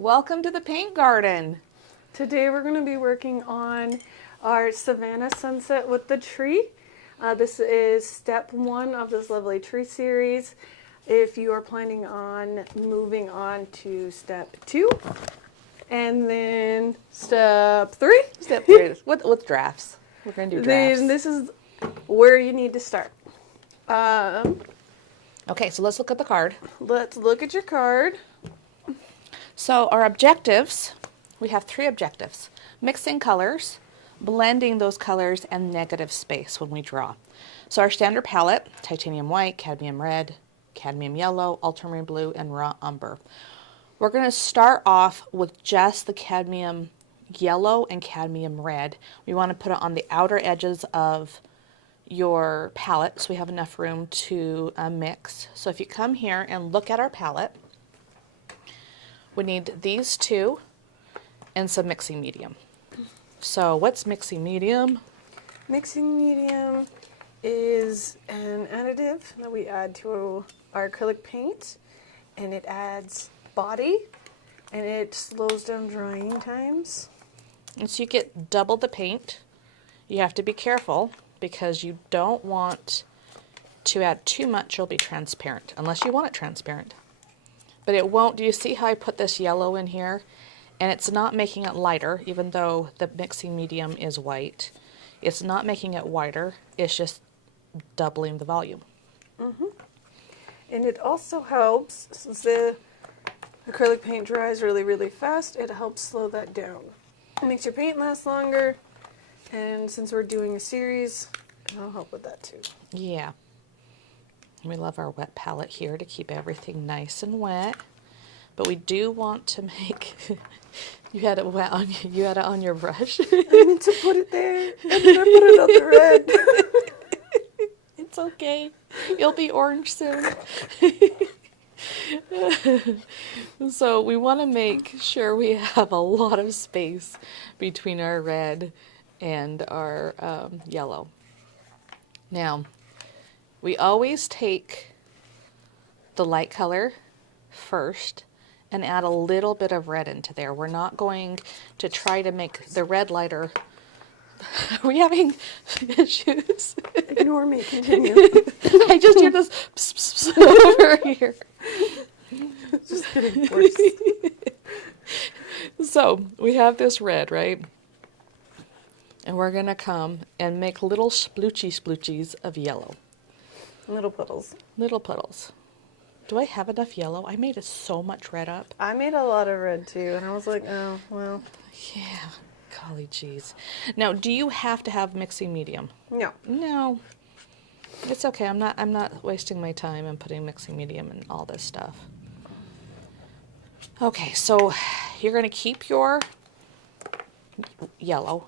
Welcome to the paint garden. Today we're going to be working on our Savannah Sunset with the tree. This is step 1 of this lovely tree series. If you are planning on moving on to step 2 and then step 3. Step 3 with drafts. We're going to do drafts. Then this is where you need to start. Okay, so let's look at the card. Let's look at your card. So our objectives, we have 3 objectives. Mixing colors, blending those colors, and negative space when we draw. So our standard palette, titanium white, cadmium red, cadmium yellow, ultramarine blue, and raw umber. We're going to start off with just the cadmium yellow and cadmium red. We want to put it on the outer edges of your palette so we have enough room to mix. So if you come here and look at our palette, we need these 2 and some mixing medium. So what's mixing medium? Mixing medium is an additive that we add to our acrylic paint, and it adds body and it slows down drying times. And so you get double the paint. You have to be careful because you don't want to add too much. It'll be transparent unless you want it transparent. But it won't. Do you see how I put this yellow in here? And it's not making it lighter, even though the mixing medium is white. It's not making it whiter. It's just doubling the volume. And it also helps, since the acrylic paint dries really, really fast, it helps slow that down. It makes your paint last longer, and since we're doing a series, it'll help with that too. Yeah. We love our wet palette here to keep everything nice and wet. But we do want to make you had it wet on you had it on your brush. I need to put it there, and then I put it on the red. It's okay. You'll be orange soon. So we want to make sure we have a lot of space between our red and our yellow. Now, we always take the light color first and add a little bit of red into there. We're not going to try to make the red lighter. Are we having issues? Ignore me, continue. I just hear this pss, pss, over here. It's just getting worse. So we have this red, right? And we're going to come and make little sploochies of yellow. Little puddles. Little puddles. Do I have enough yellow? I made so much red up. I made a lot of red too, and I was like, oh, well. Yeah, golly geez. Now, do you have to have mixing medium? No. No. It's okay. I'm not wasting my time and putting mixing medium and all this stuff. Okay, so you're going to keep your yellow.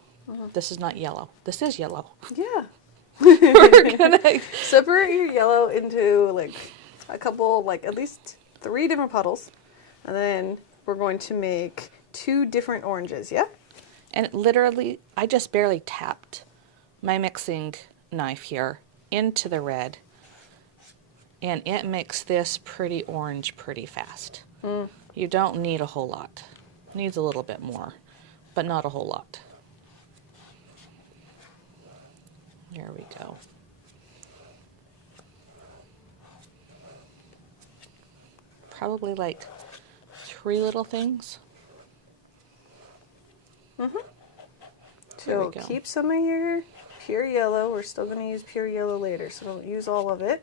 This is not yellow. This is yellow. Yeah. We're going to Separate your yellow into like a couple, like at least 3 different puddles. And then we're going to make 2 different oranges, yeah? And literally, I just barely tapped my mixing knife here into the red. And it makes this pretty orange pretty fast. You don't need a whole lot. It needs a little bit more, but not a whole lot. There we go. Probably like 3 little things. So keep some of your pure yellow. We're still going to use pure yellow later, so don't use all of it.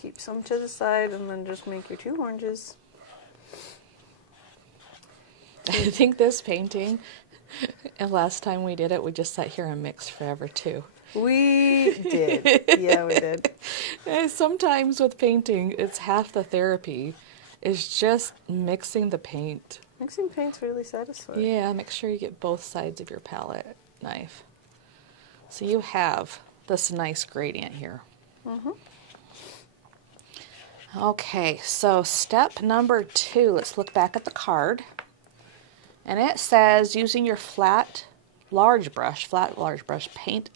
Keep some to the side and then just make your 2 oranges. I think this painting, and last time we did it, we just sat here and mixed forever too. We did. Yeah, we did. Sometimes with painting, it's half the therapy. It's just mixing the paint. Mixing paint's really satisfying. Yeah, make sure you get both sides of your palette knife. So you have this nice gradient here. Okay, so step number 2, let's look back at the card. And it says, using your flat large brush, paint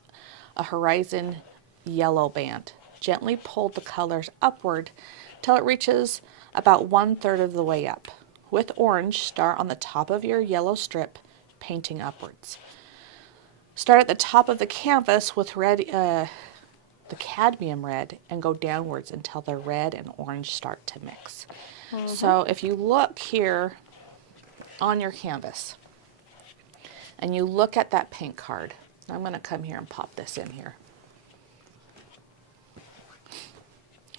a horizon yellow band. Gently pull the colors upward till it reaches about 1/3 of the way up. With orange, start on the top of your yellow strip, painting upwards. Start at the top of the canvas with red, the cadmium red, and go downwards until the red and orange start to mix. So if you look here on your canvas and you look at that paint card, I'm going to come here and pop this in here.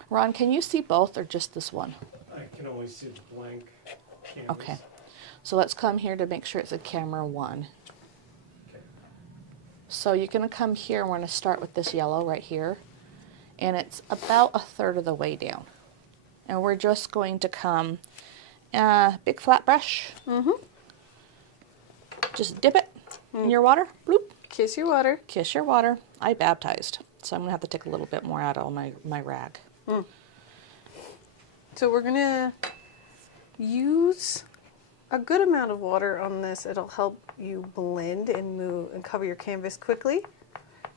Ron, can you see both or just this one? I can only see the blank canvas. Okay. So let's come here to make sure it's a camera 1. Okay. So you're going to come here, and we're going to start with this yellow right here. And it's about 1/3 of the way down. And we're just going to come, big flat brush. Just dip it in your water. Bloop. Kiss your water. Kiss your water. I baptized, so I'm going to have to take a little bit more out of my rag. So we're gonna use a good amount of water on this. It'll help you blend and move and cover your canvas quickly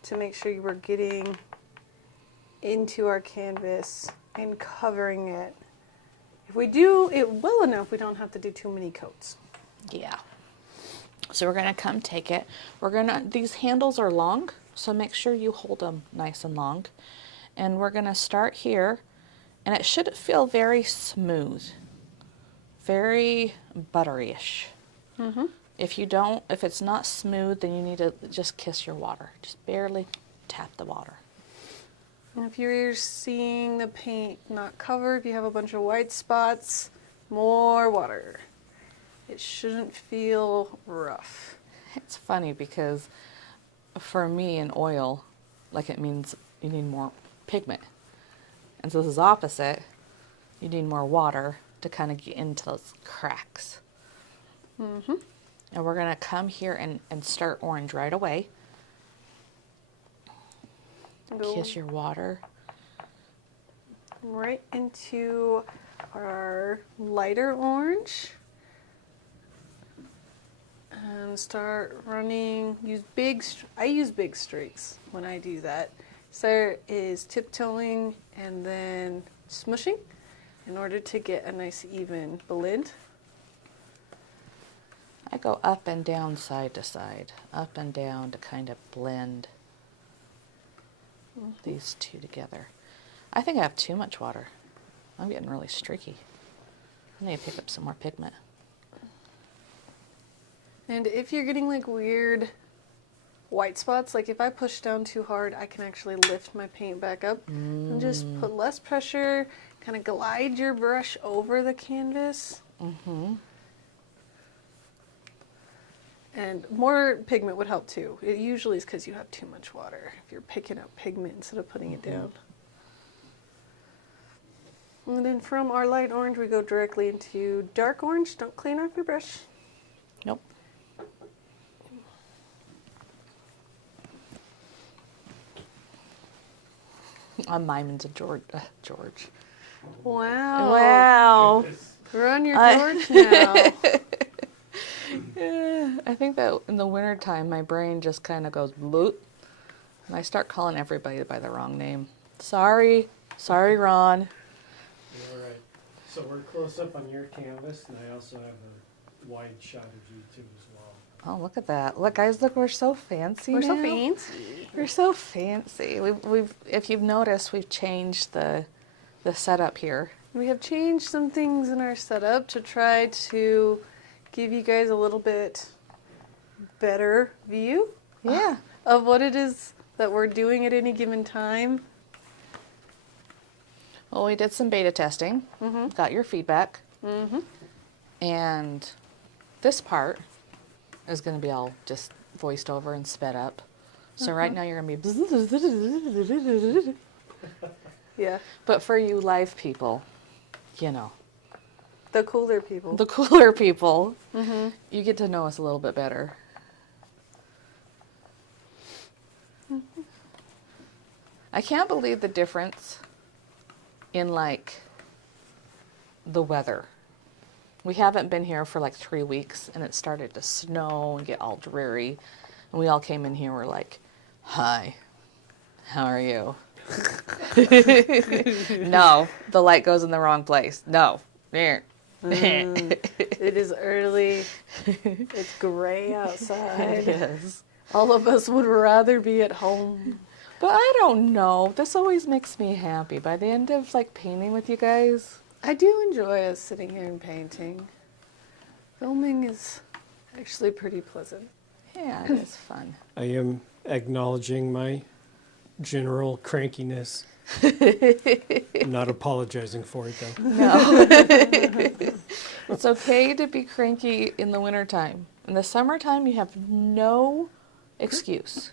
to make sure you are getting into our canvas and covering it. If we do it well enough, we don't have to do too many coats. Yeah. So we're going to come take it. These handles are long, so make sure you hold them nice and long. And we're going to start here, and it should feel very smooth, very buttery-ish. If it's not smooth, then you need to just kiss your water. Just barely tap the water. And if you're seeing the paint not cover, if you have a bunch of white spots, more water. It shouldn't feel rough. It's funny because for me in oil, like it means you need more pigment. And so this is opposite. You need more water to kind of get into those cracks. And we're going to come here and start orange right away. Go Kiss your water. right into our lighter orange. And start running. I use big streaks when I do that. Sarah is tiptoeing and then smushing in order to get a nice even blend. I go up and down, side to side, up and down to kind of blend these two together. I think I have too much water. I'm getting really streaky. I need to pick up some more pigment. And if you're getting like weird white spots, like if I push down too hard, I can actually lift my paint back up and just put less pressure, kind of glide your brush over the canvas. And more pigment would help too. It usually is because you have too much water. If you're picking up pigment instead of putting it down. And then from our light orange, we go directly into dark orange. Don't clean off your brush. Nope. I'm miming to George. Wow. Wow. We're on your George now. Yeah, I think that in the wintertime, my brain just kind of goes bloop, and I start calling everybody by the wrong name. Sorry, Ron. All right. So we're close up on your canvas, and I also have a wide shot of you too as well. Oh, look at that! Look, guys, look, we're so fancy. We're so now. fancy. We're so fancy. We've if you've noticed, we've changed the setup here. We have changed some things in our setup to try to give you guys a little bit better view of what it is that we're doing at any given time. Well, we did some beta testing, got your feedback, and this part is going to be all just voiced over and sped up. So right now you're going to be... Yeah. But for you live people, you know. The cooler people. The cooler people, you get to know us a little bit better. I can't believe the difference in like the weather. We haven't been here for like 3 weeks, and it started to snow and get all dreary, and we all came in here and we're like, hi, how are you? No, the light goes in the wrong place. No, There. It is early. It's gray outside. Yes. All of us would rather be at home. But I don't know. This always makes me happy. By the end of like painting with you guys. I do enjoy us sitting here and painting. Filming is actually pretty pleasant. Yeah, it is fun. I am acknowledging my general crankiness. I'm not apologizing for it though. No. It's okay to be cranky in the wintertime. In the summertime, you have no excuse.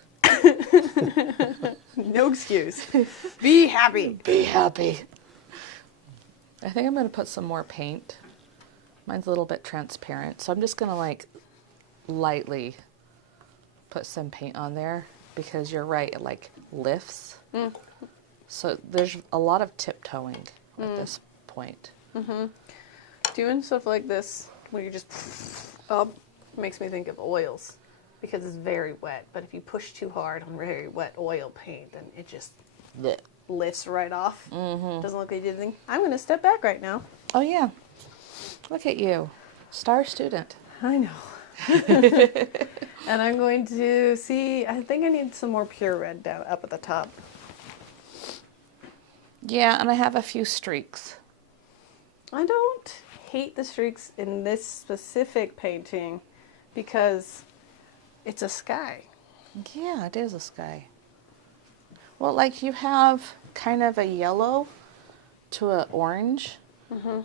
No excuse. Be happy. Be happy. I think I'm going to put some more paint. Mine's a little bit transparent, so I'm just going to like lightly put some paint on there because you're right, it like lifts. So there's a lot of tiptoeing at this point. Doing stuff like this where you just up makes me think of oils because it's very wet. But if you push too hard on very wet oil paint, then it just Blech. lifts right off. Doesn't look like anything. I'm going to step back right now. Oh yeah, look at you, star student. I know. And I'm going to see, I think I need some more pure red down up at the top. Yeah, and I have a few streaks. I don't hate the streaks in this specific painting because it's a sky. Yeah, it is a sky. Well, like you have kind of a yellow to an orange.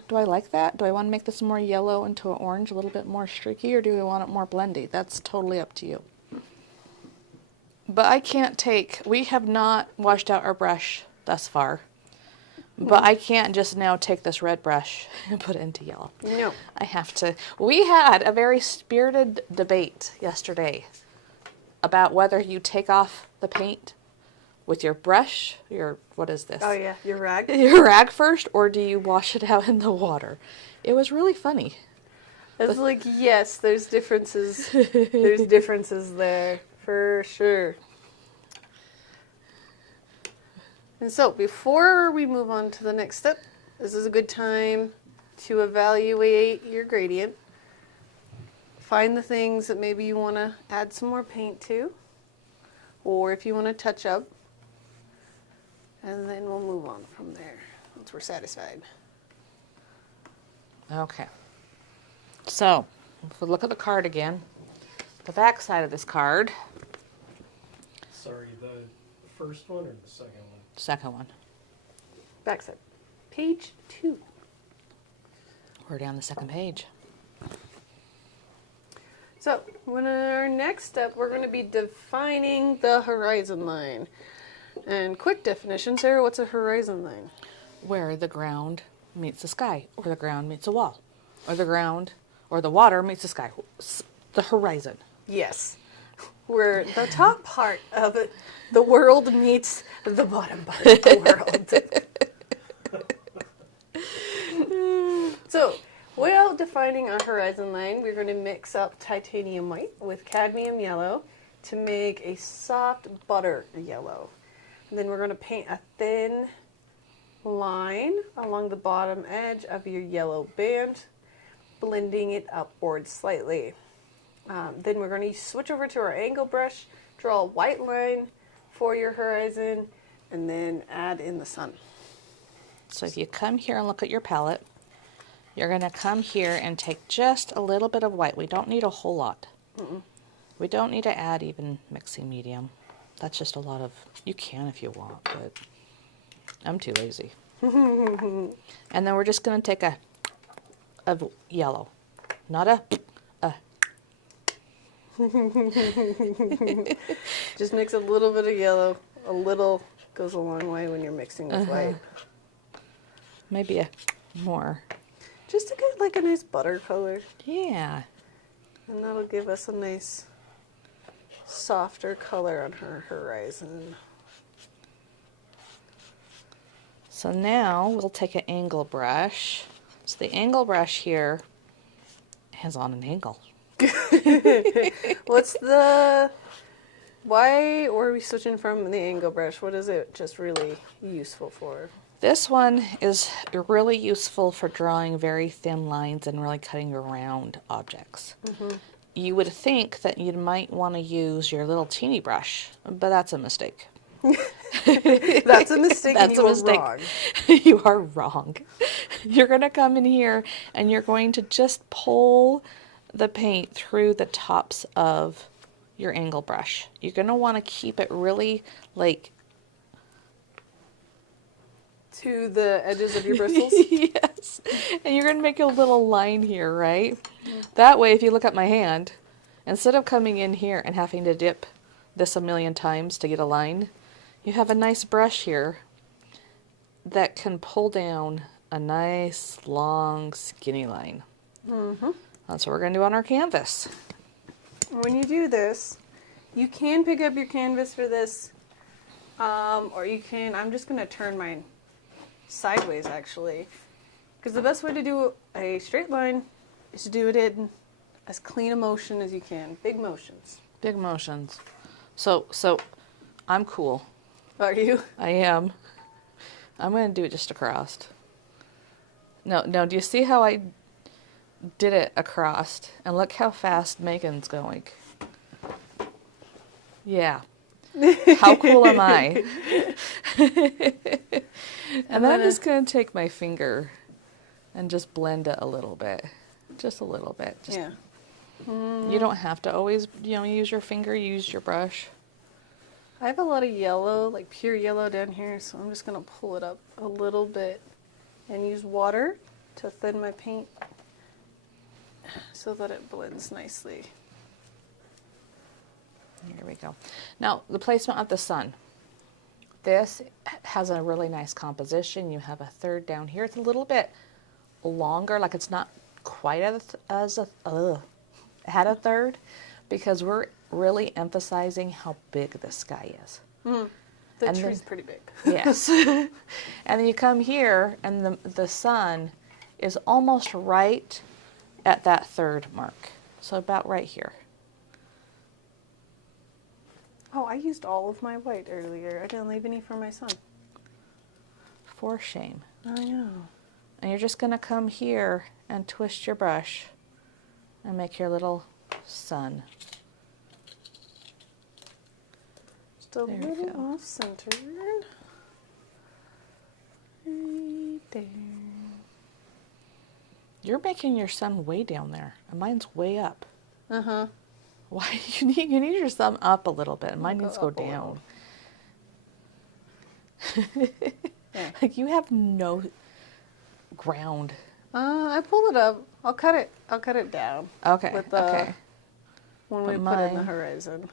Do I like that? Do I want to make this more yellow into an orange, a little bit more streaky, or do we want it more blendy? That's totally up to you. But I can't take, we have not washed out our brush thus far. But I can't just now take this red brush and put it into yellow. No. I have to. We had a very spirited debate yesterday about whether you take off the paint with your brush, what is this? Oh yeah, your rag. Your rag first, or do you wash it out in the water? It was really funny. It's like, yes, there's differences. There's differences there, for sure. And so, before we move on to the next step, this is a good time to evaluate your gradient. Find the things that maybe you want to add some more paint to, or if you want to touch up. And then we'll move on from there once we're satisfied. Okay. So, if we look at the card again, the back side of this card, Sorry, the first one or the second one? second one, Backside. Page 2. we're down the second page. So, in our next step, we're going to be defining the horizon line. And quick definition, Sarah, what's a horizon line? Where the ground meets the sky, or the ground meets a wall, or the ground, or the water meets the sky, the horizon. Yes. Where the top part of it, the world meets the bottom part of the world. So, while defining our horizon line, we're going to mix up titanium white with cadmium yellow to make a soft butter yellow. And then we're going to paint a thin line along the bottom edge of your yellow band, blending it upward slightly. Then we're going to switch over to our angle brush, draw a white line for your horizon, and then add in the sun. So if you come here and look at your palette, you're going to come here and take just a little bit of white. We don't need a whole lot. We don't need to add even mixing medium. That's just a lot of, you can if you want, but I'm too lazy. And then we're just going to take a yellow, not a. Just mix a little bit of yellow. A little goes a long way when you're mixing with white. Maybe a more. Just to get like a nice butter color. Yeah. And that'll give us a nice softer color on her horizon. So now we'll take an angle brush. So the angle brush here is on an angle. Why are we switching from the angle brush? What is it just really useful for? This one is really useful for drawing very thin lines and really cutting around objects. You would think that you might want to use your little teeny brush, but that's a mistake. That's a mistake, and That's you a were mistake. wrong. You are wrong. You're going to come in here and you're going to just pull the paint through the tops of your angle brush. You're going to want to keep it really like To the edges of your bristles? yes. And you're going to make a little line here, right? That way, if you look at my hand, instead of coming in here and having to dip this a million times to get a line, you have a nice brush here that can pull down a nice, long, skinny line. That's what we're going to do on our canvas. When you do this, you can pick up your canvas for this, or you can, I'm just going to turn mine sideways actually, because the best way to do a straight line is to do it in as clean a motion as you can. Big motions. Big motions. So I'm cool. Are you? I am. I'm going to do it just across. No, do you see how I did it across? And look how fast Megan's going. Yeah. How cool am I? And then I'm just going to take my finger and just blend it a little bit. Just a little bit. Just, Yeah. You don't have to always, use your finger, use your brush. I have a lot of yellow, like pure yellow down here, so I'm just going to pull it up a little bit and use water to thin my paint so that it blends nicely. Here we go. Now, the placement of the sun. This has a really nice composition. You have a third down here. It's a little bit longer, like it's not quite had a third, because we're really emphasizing how big the sky is. The And tree's then- pretty big. Yes. And then you come here, and the sun is almost right at that third mark. So about right here. Oh, I used all of my white earlier. I didn't leave any for my son. For shame. I know. And you're just going to come here and twist your brush and make your little sun. Just a There we little go. off-centered. Right there. You're making your sun way down there, and mine's way up. Uh-huh. Why you need your sun up a little bit, and mine Go needs to go up a little. down. Yeah. Like you have no ground. I pulled it up. I'll cut it down. Okay. With the, Okay. When we But put in the mine- horizon.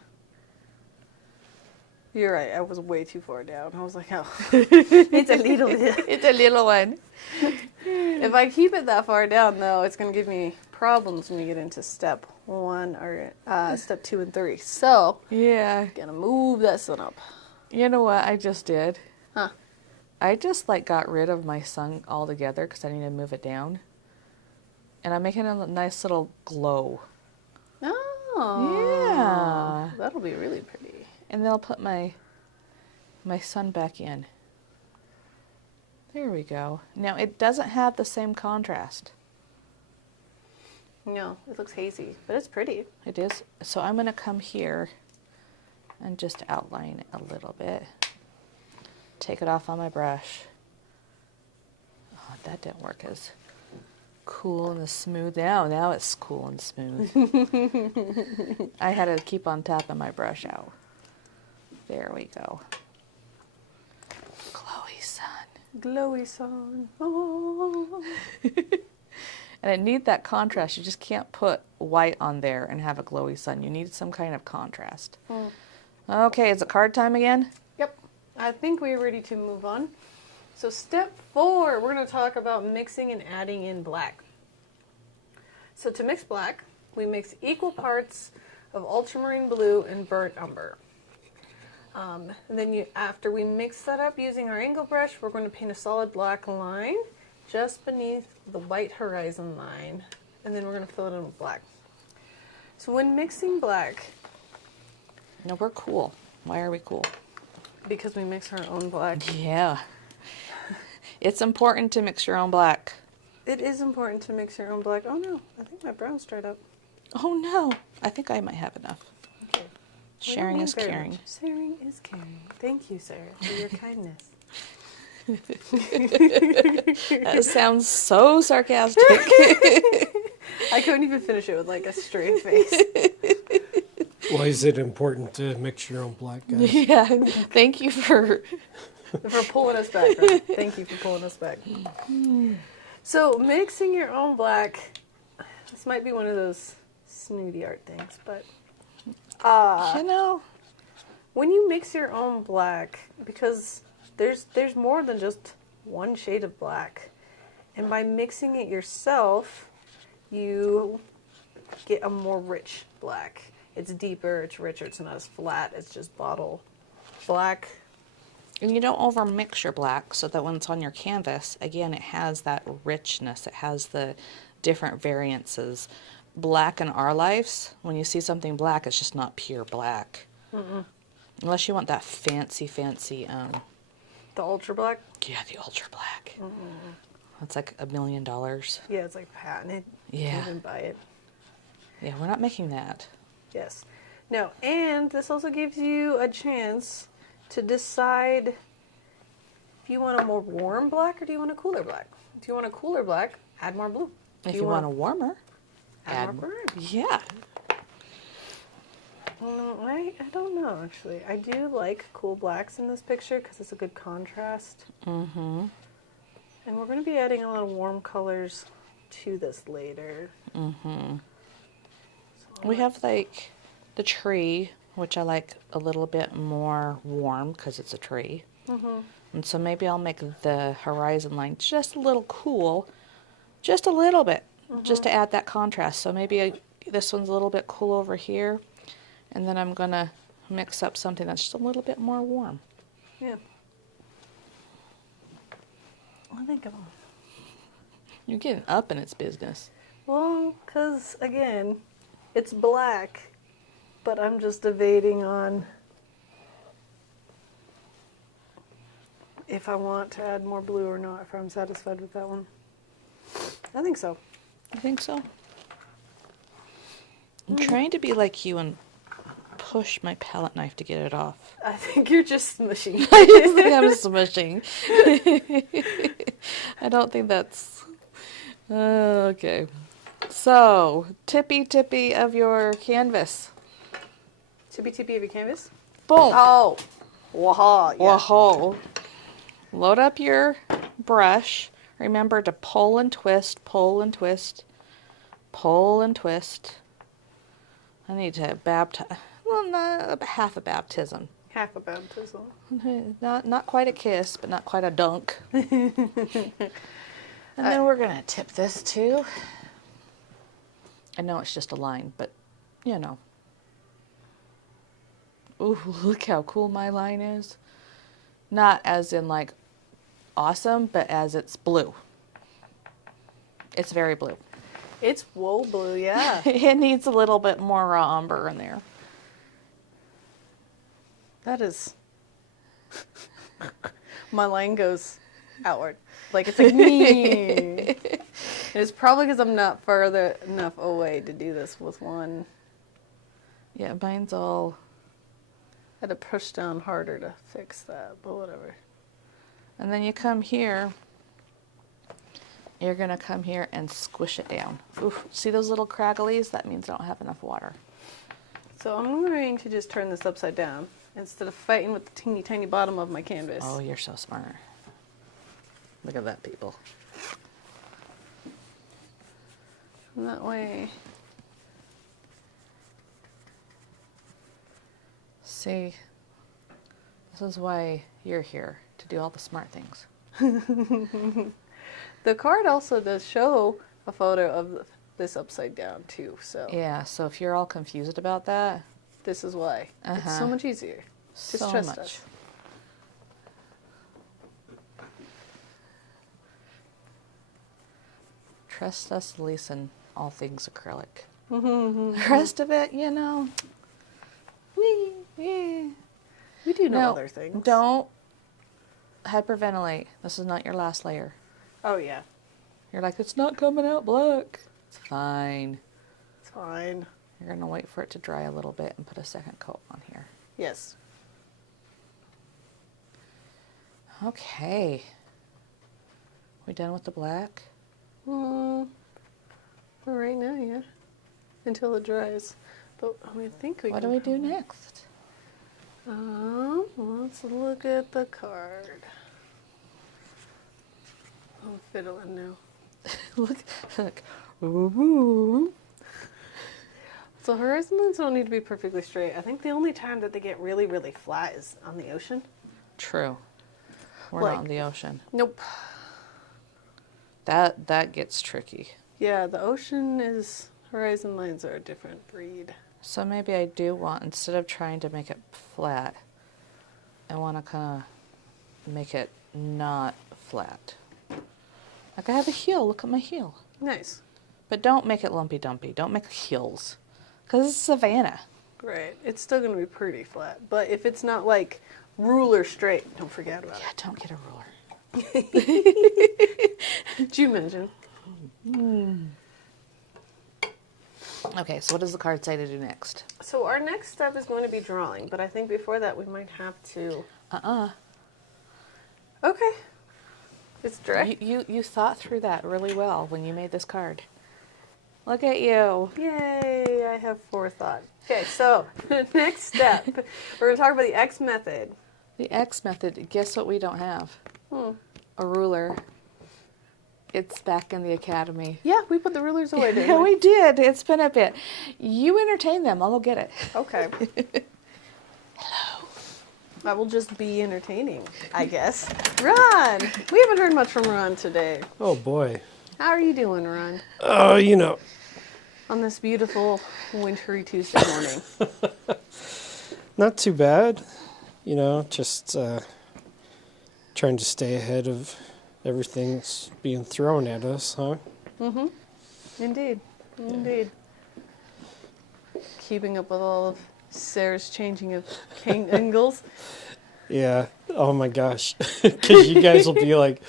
You're right. I was way too far down. I was like, oh, It's a little. It's a little one. if I keep it that far down, though, it's going to give me problems when you get into step 1 or step 2 and 3. So, Yeah. gonna move that sun up. You know what I just did? Huh? I just got rid of my sun altogether because I need to move it down. And I'm making a nice little glow. Oh. Yeah. That'll be really pretty. And then I'll put my sun back in. There we go. Now it doesn't have the same contrast. No, it looks hazy, but it's pretty. It is. So I'm going to come here and just outline it a little bit. Take it off on my brush. Oh, that didn't work as cool and as smooth. Now it's cool and smooth. I had to keep on tapping my brush out. There we go. Glowy sun. Glowy sun. Oh. And it needs that contrast. You just can't put white on there and have a glowy sun. You need some kind of contrast. Okay, is it card time again? Yep. I think we're ready to move on. So step 4, we're going to talk about mixing and adding in black. So to mix black, we mix equal parts of ultramarine blue and burnt umber. And then after we mix that up using our angle brush, we're going to paint a solid black line just beneath the white horizon line. And then we're going to fill it in with black. So when mixing black, No, we're cool. Why are we cool? because we mix our own black, Yeah. It's important to mix your own black. It is important to mix your own black. Oh no, I think my brown's dried up. Oh no, I think I might have enough. Okay. Sharing is caring. Sharing is caring. Thank you, Sarah, for your kindness. That sounds so sarcastic. I couldn't even finish it with like a straight face. Why is it important to mix your own black, guys? Yeah, thank you for... For pulling us back. Right? Thank you for pulling us back. So mixing your own black, this might be one of those snooty art things, but You know, when you mix your own black, because there's more than just one shade of black, and by mixing it yourself, you get a more rich black. It's deeper, it's richer, it's not as flat, it's just bottle black. and you don't over mix your black so that when it's on your canvas, again, it has that richness. It has the different variances. Black in our lives, when you see something black, it's just not pure black. Unless you want that fancy, The ultra black? yeah, the ultra black. That's like $1 million. Yeah, it's like patented. You Yeah. can't even buy it. Yeah, we're not making that. Yes. No, and this also gives you a chance to decide if you want a more warm black or do you want a cooler black. If you want a cooler black, add more blue. If you want a warmer, add more brown. yeah. I don't know, actually. I do like cool blacks in this picture because it's a good contrast. Mm-hmm. And we're going to be adding a lot of warm colors to this later. Mm-hmm. We have like the tree, which I like a little bit more warm because it's a tree. And so maybe I'll make the horizon line just a little cool, just a little bit, just to add that contrast. So maybe this one's a little bit cool over here, and then I'm going to mix up something that's just a little bit more warm. Yeah. I think of You're getting up in its business. Well, because, again, it's black, but I'm just debating on if I want to add more blue or not, if I'm satisfied with that one. I think so. You think so? I'm trying to be like you and push my palette knife to get it off. I think you're just smushing. I just think I'm smushing. I don't think that's... okay. So, tippy of your canvas. Tippy of your canvas? Boom. Oh! Waha! Yeah. Whoa. Load up your brush. Remember to pull and twist, pull and twist, pull and twist. I need to baptize... Well, not half a baptism. Half a baptism. Not quite a kiss, but not quite a dunk. And then we're going to tip this too. I know it's just a line, but you know. Ooh, look how cool my line is. Not as in like awesome, but as it's blue. It's very blue. It's wool blue, yeah. It needs a little bit more umber in there. That is... My line goes outward. Like, it's like me. It's probably because I'm not further enough away to do this with one. Yeah, mine's all... I had to push down harder to fix that, but whatever. And then you come here. You're going to come here and squish it down. Oof, see those little cragglies? That means I don't have enough water. So I'm going to just turn this upside down instead of fighting with the teeny tiny bottom of my canvas. Oh, you're so smart. Look at that, people. And that way... See, this is why you're here, to do all the smart things. The card also does show a photo of this upside down too, so Yeah, so if you're all confused about that, this is why. It's so much easier. Just so trust much. us. Trust us, Lisa, in all things acrylic. The rest of it, you know, We do know other things. Don't hyperventilate. This is not your last layer. Oh, yeah. You're like, it's not coming out black. It's fine. It's fine. You're going to wait for it to dry a little bit and put a second coat on here. Yes. Okay. We done with the black? For right now, yeah. Until it dries. But I think we What can... do we do next? Let's look at the card. I'll fiddle in now. Look. Ooh. So horizon lines don't need to be perfectly straight. I think the only time that they get really, really flat is on the ocean. True. We're Like- not in the ocean. Nope. That gets tricky. Yeah, the ocean is... Horizon lines are a different breed. So maybe I do want, instead of trying to make it flat, I want to kind of make it not flat. Like I have a heel. Look at my heel. Nice. But don't make it lumpy dumpy. Don't make heels. Because it's Savannah. Right. It's still going to be pretty flat. But if it's not like ruler straight, don't forget about Yeah, don't get a ruler. it. Did you imagine? Okay, so what does the card say to do next? So our next step is going to be drawing, but I think before that we might have to... Okay. It's dry. You thought through that really well when you made this card. Look at you. Yay, I have forethought. Okay, so next step, we're going to talk about the X method. The X method, guess what we don't have? A ruler. It's back in the academy. Yeah, we put the rulers away, didn't Yeah, we? we did. It's been a bit. You entertain them. I'll go get it. Okay. Hello. I will just be entertaining, I guess. Ron! We haven't heard much from Ron today. Oh boy. How are you doing, Ron? Oh, you know. On this beautiful wintry Tuesday morning. Not too bad. You know, just trying to stay ahead of everything that's being thrown at us, huh? Mm-hmm. Indeed. Indeed. Keeping up with all of Sarah's changing of angles. Yeah. Oh my gosh. Because you guys will be like,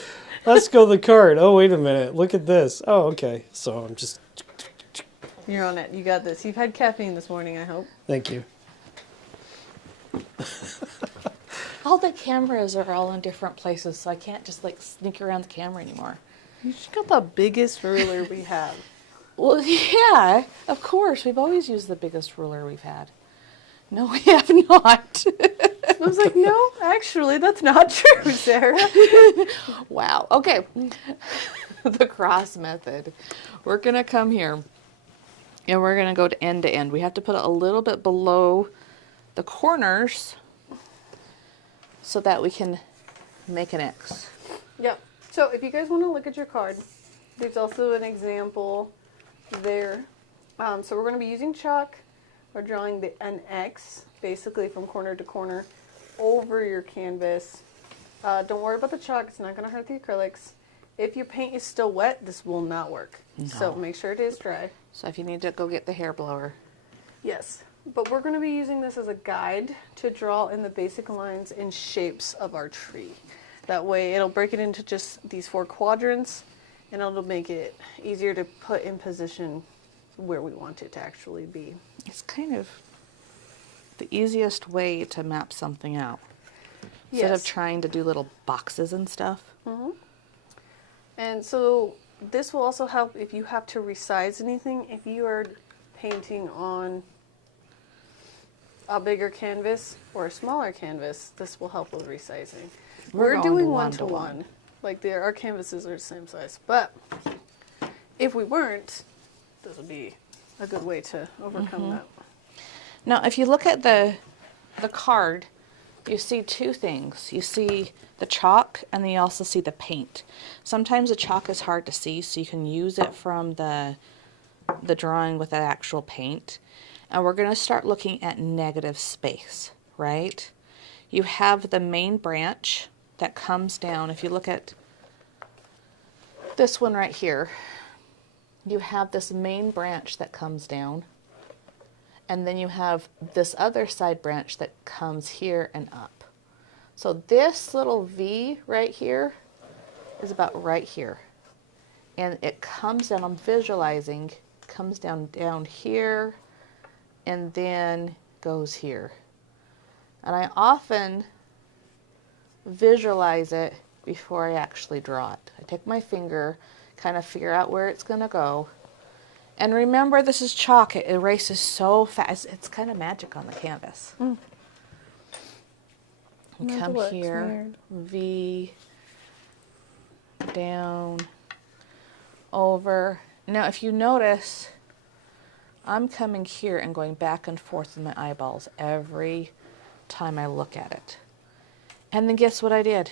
let's go the card. Oh, wait a minute. Look at this. Oh, okay. So I'm just... You're on it. You got this. You've had caffeine this morning, I hope. Thank you. All the cameras are all in different places, so I can't just like sneak around the camera anymore. You just got the biggest ruler we have. Well, yeah, of course. We've always used the biggest ruler we've had. No, we have not. I was like, no, actually, that's not true, Sarah. Wow. Okay. The cross method. We're going to come here and we're going to go to end. We have to put it a little bit below the corners so that we can make an X. Yep. So if you guys want to look at your card, there's also an example there. So we're going to be using chalk. We're drawing an X, basically from corner to corner, over your canvas. Don't worry about the chalk. It's not going to hurt the acrylics. If your paint is still wet, this will not work. No. So make sure it is dry. So if you need to go get the hair blower. Yes. But we're going to be using this as a guide to draw in the basic lines and shapes of our tree. That way it'll break it into just these 4 quadrants, and it'll make it easier to put in position where we want it to actually be. It's kind of the easiest way to map something out. Instead of Yes. trying to do little boxes and stuff. And so this will also help if you have to resize anything. If you are painting on a bigger canvas or a smaller canvas, this will help with resizing. We're We're going doing one-to-one. one-to-one. Like our canvases are the same size. But if we weren't, this would be a good way to overcome that. Now, if you look at the card, you see 2 things. You see the chalk, and then you also see the paint. Sometimes the chalk is hard to see, so you can use it from the drawing with the actual paint. And we're going to start looking at negative space, right? You have the main branch that comes down. If you look at this one right here, you have this main branch that comes down. And then you have this other side branch that comes here and up. So this little V right here is about right here. And it comes down, I'm visualizing, comes down here and then goes here. And I often visualize it before I actually draw it. I take my finger, kind of figure out where it's going to go. And remember, this is chalk. It erases so fast. It's kind of magic on the canvas. Mm. Come looks here, weird. V, down, over. Now, if you notice, I'm coming here and going back and forth with my eyeballs every time I look at it. And then guess what I did?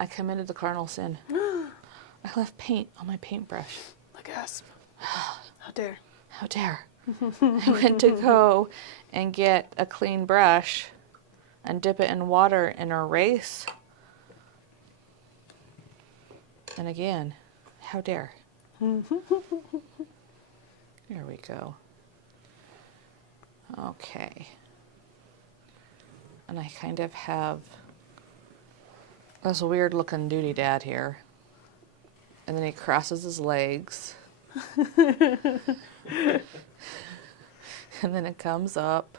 I committed the cardinal sin. I left paint on my paintbrush. A gasp. How dare. How dare. I went to go and get a clean brush and dip it in water and erase. And again, how dare. There we go. Okay. And I kind of have this weird looking duty dad here. And then he crosses his legs. And then it comes up.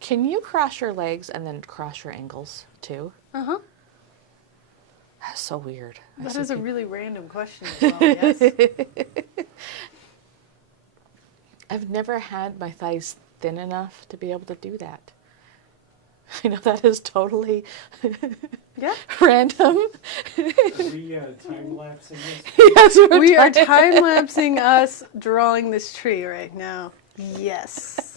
Can you cross your legs and then cross your ankles too? Uh-huh. That's so weird. That is a really random question as well, yes. I've never had my thighs thin enough to be able to do that. I know that is totally Yeah. random. Are we time-lapsing this? Yes, We are time-lapsing us drawing this tree right now. Yes.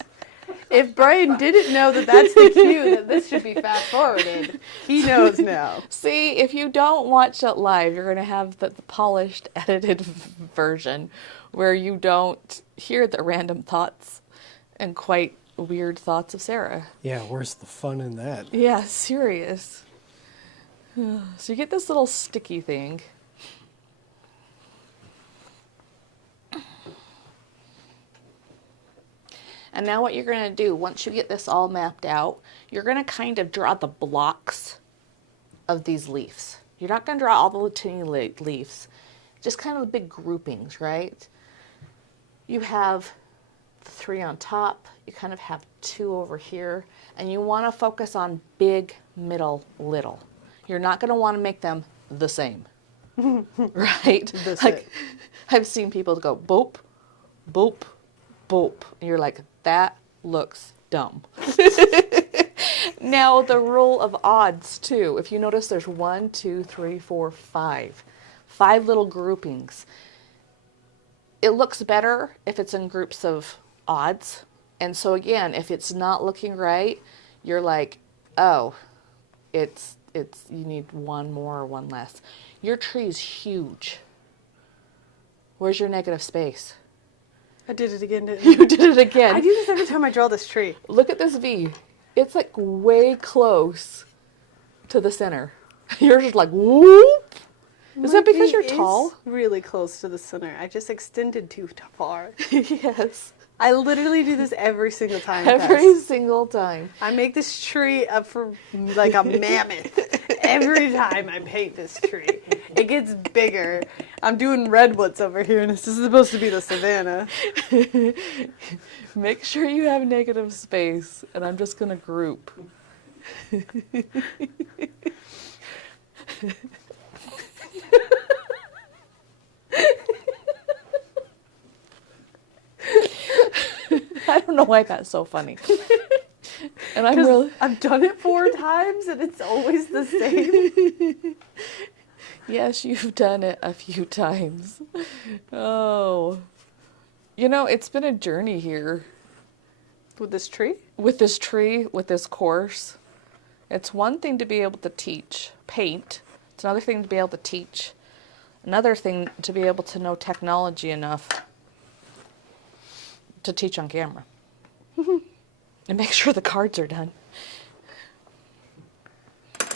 If Brian didn't know that that's the cue, that this should be fast-forwarded, he knows now. See, if you don't watch it live, you're going to have the polished, edited version where you don't hear the random thoughts and quite weird thoughts of Sarah. Yeah, where's the fun in that? Yeah, serious. So you get this little sticky thing. And now what you're going to do, once you get this all mapped out, you're going to kind of draw the blocks of these leaves. You're not going to draw all the teeny leaves, just kind of big groupings, right? You have the 3 on top, you kind of have 2 over here, and you want to focus on big, middle, little. You're not going to want to make them the same, right? Like, I've seen people go boop, boop, boop, and you're like, that looks dumb. Now, the rule of odds, too. If you notice, there's 1, 2, 3, 4, 5. 5 little groupings. It looks better if it's in groups of odds. And so, again, if it's not looking right, you're like, oh, it's you need 1 more or 1 less. Your tree is huge. Where's your negative space? I did it again, didn't You did it again. I do this every time I draw this tree. Look at this V. It's like way close to the center. Yours is like whoop. Is that because you're tall? It's really close to the center. I just extended too far. Yes. I literally do this every single time. Every single time. I make this tree up for like a mammoth every time I paint this tree. It gets bigger. I'm doing redwoods over here, and this is supposed to be the Savannah. Make sure you have negative space, and I'm just going to group. I don't know why that's so funny. And I've done it 4 times, and it's always the same. Yes, you've done it a few times. Oh. You know, it's been a journey here. With this tree? With this tree, with this course. It's one thing to be able to teach paint. It's another thing to be able to teach. Another thing to be able to know technology enough to teach on camera. And make sure the cards are done.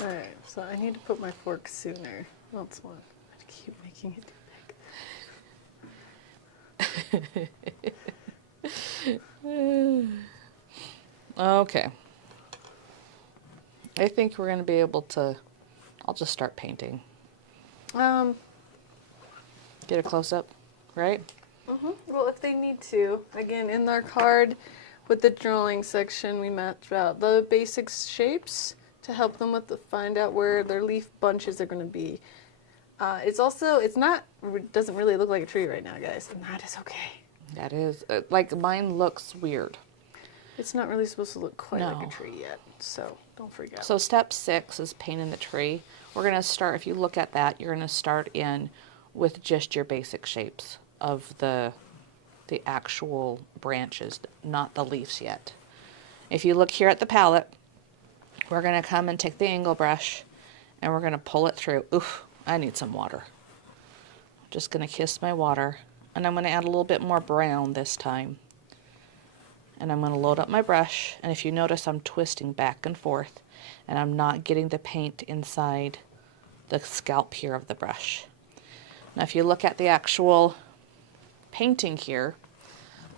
Alright, so I need to put my fork sooner. That's one. I keep making it too big. Okay. I think we're going to be able to, I'll just start painting. Um, Get a close-up, right? Well, if they need to, again, in their card with the drawing section, we mapped out the basic shapes to help them with find out where their leaf bunches are going to be. It's also, it doesn't really look like a tree right now, guys, and that is okay. That is, like mine looks weird. It's not really supposed to look quite like No. a tree yet, so don't freak out. So step 6 is painting the tree. We're going to start, if you look at that, you're going to start in with just your basic shapes of the actual branches, not the leaves yet. If you look here at the palette, we're going to come and take the angle brush and we're going to pull it through. Oof, I need some water. Just going to kiss my water, and I'm going to add a little bit more brown this time. And I'm going to load up my brush, and if you notice, I'm twisting back and forth, and I'm not getting the paint inside the scalp here of the brush. Now if you look at the actual painting here,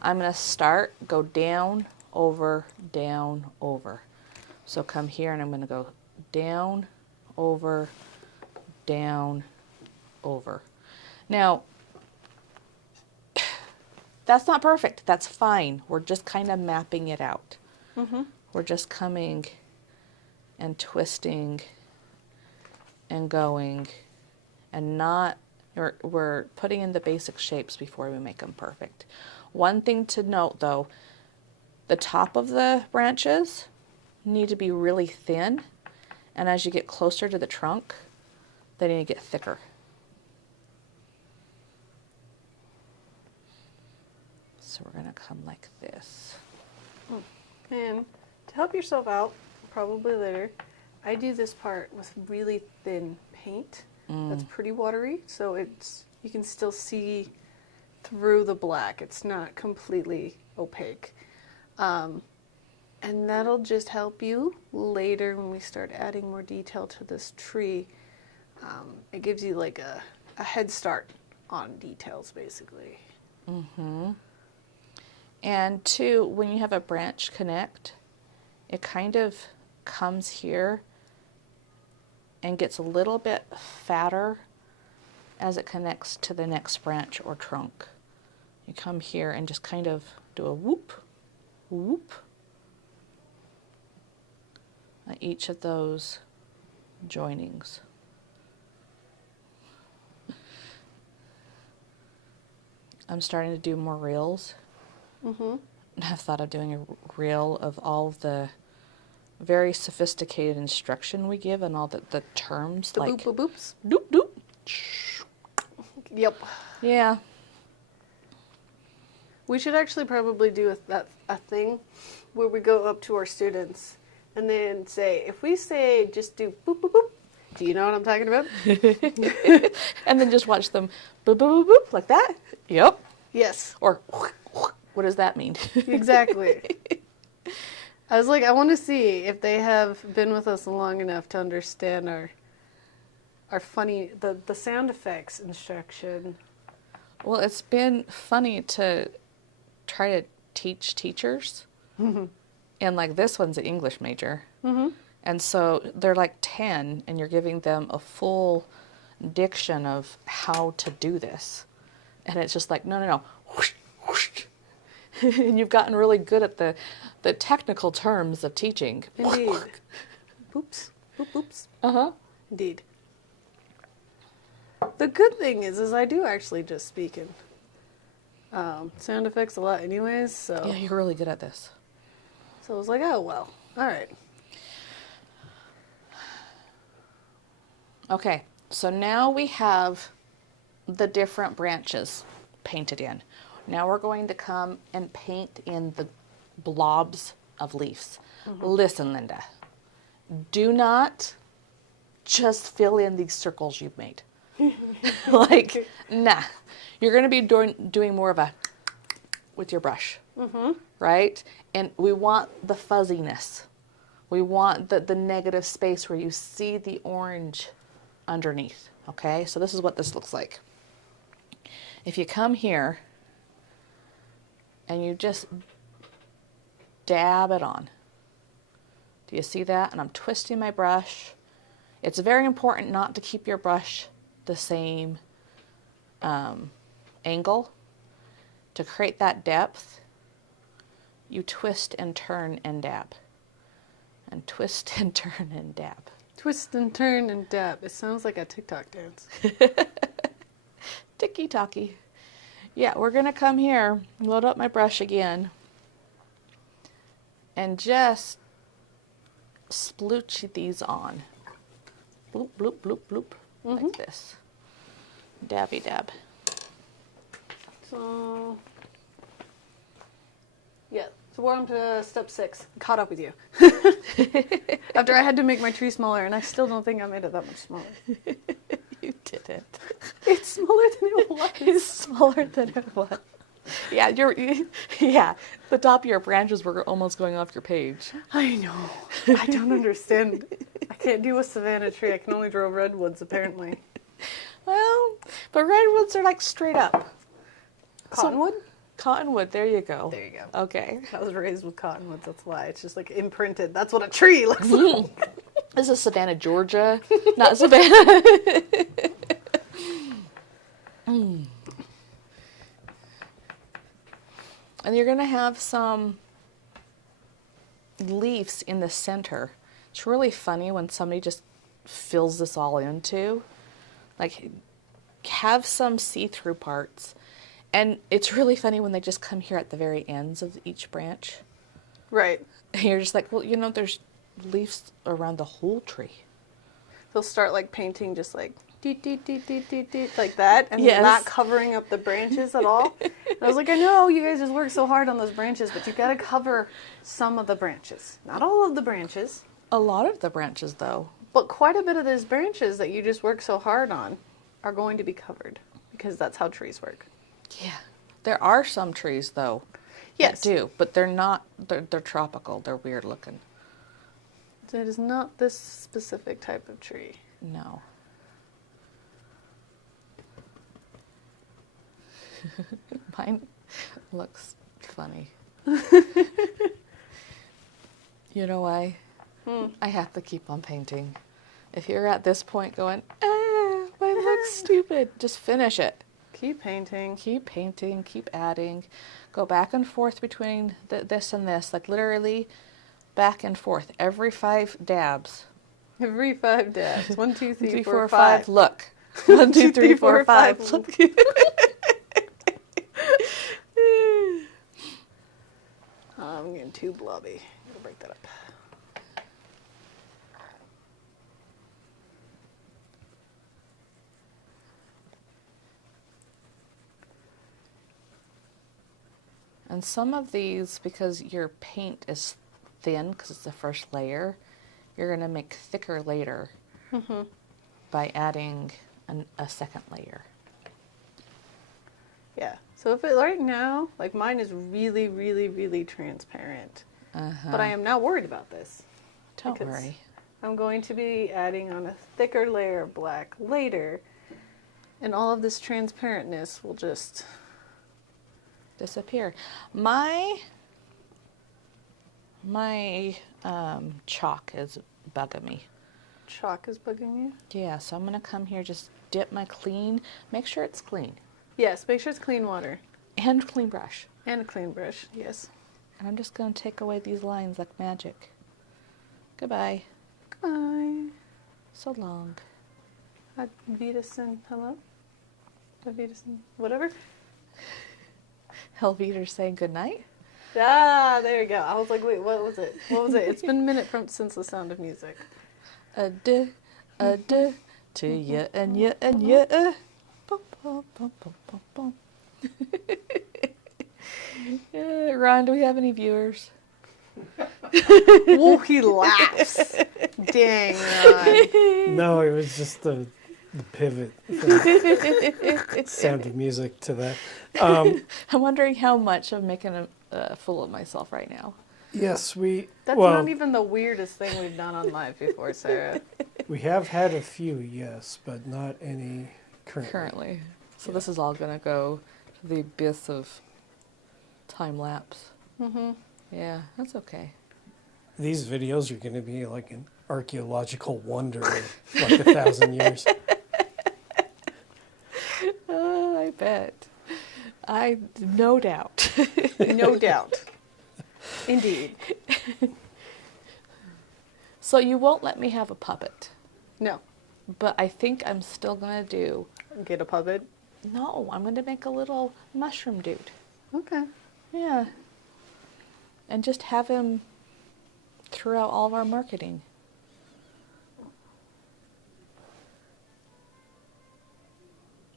I'm going to start, go down, over, down, over. So come here and I'm going to go down, over, down, over. Now, that's not perfect. That's fine. We're just kind of mapping it out. We're just coming and twisting and going and not, we're putting in the basic shapes before we make them perfect. One thing to note though, the top of the branches need to be really thin, and as you get closer to the trunk, they need to get thicker. So we're going to come like this. And to help yourself out, probably later, I do this part with really thin paint that's pretty watery, so you can still see through the black. It's not completely opaque. And that'll just help you later when we start adding more detail to this tree. It gives you like a head start on details, basically. And two, when you have a branch connect, it kind of comes here and gets a little bit fatter as it connects to the next branch or trunk. You come here and just kind of do a whoop, whoop at each of those joinings. I'm starting to do more reels. I've thought of doing a reel of all of the very sophisticated instruction we give and all the terms, The like boop boop boops. doop doop. Yep. Yeah. We should actually probably do a thing where we go up to our students and then say, if we say just do boop boop boop, do you know what I'm talking about? And then just watch them boop boop boop boop like that. Yep. Yes. Or what does that mean? Exactly. I was like, I want to see if they have been with us long enough to understand our funny, the sound effects instruction. Well, it's been funny to try to teach teachers. And like this one's an English major. And so they're like 10 and you're giving them a full diction of how to do this. And it's just like, no. Whoosh, whoosh. And you've gotten really good at the technical terms of teaching. Indeed. Boops. Boop boops. Uh-huh. Indeed. The good thing is I do actually just speak in sound effects a lot anyways, so. Yeah, you're really good at this. So I was like, oh, well, all right. Okay, so now we have the different branches painted in. Now we're going to come and paint in the blobs of leaves. Listen, Linda, do not just fill in these circles you've made. Like, nah. You're going to be doing more of a with your brush, right? And we want the fuzziness. We want the negative space where you see the orange underneath, okay? So this is what this looks like. If you come here and you just dab it on, Do you see that? And I'm twisting my brush. It's very important not to keep your brush the same angle. To create that depth, you twist and turn and dab. And twist and turn and dab. Twist and turn and dab. It sounds like a TikTok dance. Ticky-tacky. Yeah, we're going to come here, load up my brush again, and just splooch these on. Bloop, bloop, bloop, bloop, like this. Dabby dab. So, yeah. So we're on to step 6. Caught up with you. After I had to make my tree smaller, and I still don't think I made it that much smaller. You didn't. It's smaller than it was. It's smaller than it was. Yeah, yeah. The top of your branches were almost going off your page. I know. I don't understand. I can't do a savanna tree. I can only draw redwoods, apparently. Well, but redwoods are like straight up. Cottonwood? Cottonwood, there you go. There you go. Okay. I was raised with cottonwoods, that's why. It's just like imprinted. That's what a tree looks like. This is Savannah, Georgia, not Savannah. And you're going to have some leaves in the center. It's really funny when somebody just fills this all into. Like, have some see-through parts. And it's really funny when they just come here at the very ends of each branch. Right. And you're just like, well, you know, there's leaves around the whole tree. They'll start like painting just like deet, deet, deet, deet, deet, deet, like that, and Yes. not covering up the branches at all. And I was like, I know you guys just work so hard on those branches, but you got to cover some of the branches. Not all of the branches, A lot of the branches, though. but quite a bit of those branches that you just work so hard on are going to be covered because that's how trees work. Yeah. There are some trees, though. Yes. That do, but they're not, they're tropical. They're weird looking. It is not this specific type of tree. No. Mine looks funny. You know why? I have to keep on painting. If you're at this point going, mine looks stupid, just finish it. Keep painting. Keep painting, keep adding. Go back and forth between this and this, like literally back and forth. Every 5 dabs. Every 5 dabs. 1, 2, 3, 3, 4, 4, 5. 5. Look. 1, 2, 3, 4, 5. Look. I'm getting too blobby. I'll break that up. And some of these, because your paint is thin, because it's the first layer, you're going to make thicker later by adding a second layer. Yeah. So if it right now, like mine is really, really, really transparent. But I am not worried about this. Don't because worry. I'm going to be adding on a thicker layer of black later. And all of this transparentness will just... Disappear. My chalk is bugging me. Chalk is bugging you? Yeah, so I'm going to come here, just dip my clean, make sure it's clean. Yes, make sure it's clean water. And clean brush. And a clean brush, yes. And I'm just going to take away these lines like magic. Goodbye. Goodbye. So long. Ad Wiedersehen. Hello? Ad Wiedersehen. Whatever. Helveter saying goodnight. Ah, there you go. I was like, wait, what was it? What was it? It's been a minute since The Sound of Music. Adieu to you and you and you. Bum, bum, bum, bum, bum, bum. Ron, do we have any viewers? Whoa, he laughs. Dang, Ron. No, it was just the pivot from Sound of Music to that. I'm wondering how much I'm making a fool of myself right now. Yes, That's well, not even the weirdest thing we've done on live before, Sarah. we have had a few, yes, but not any currently. So this is all going to go to the abyss of time lapse. Mm-hmm. Yeah, that's okay. These videos are going to be like an archaeological wonder in like 1,000 years. I bet. No doubt. No doubt. Indeed. So you won't let me have a puppet, No. but I think I'm still going to do... Get a puppet. No, I'm going to make a little mushroom dude. Okay. Yeah. And just have him throughout all of our marketing.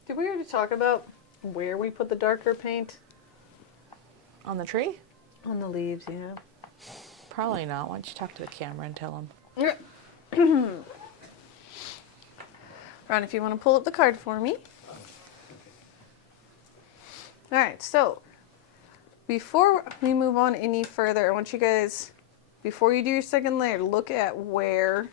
Did we already talk about where we put the darker paint? On the tree? On the leaves, yeah. Probably not. Why don't you talk to the camera and tell him? Ron, if you want to pull up the card for me. All right, so before we move on any further, I want you guys, before you do your second layer, look at where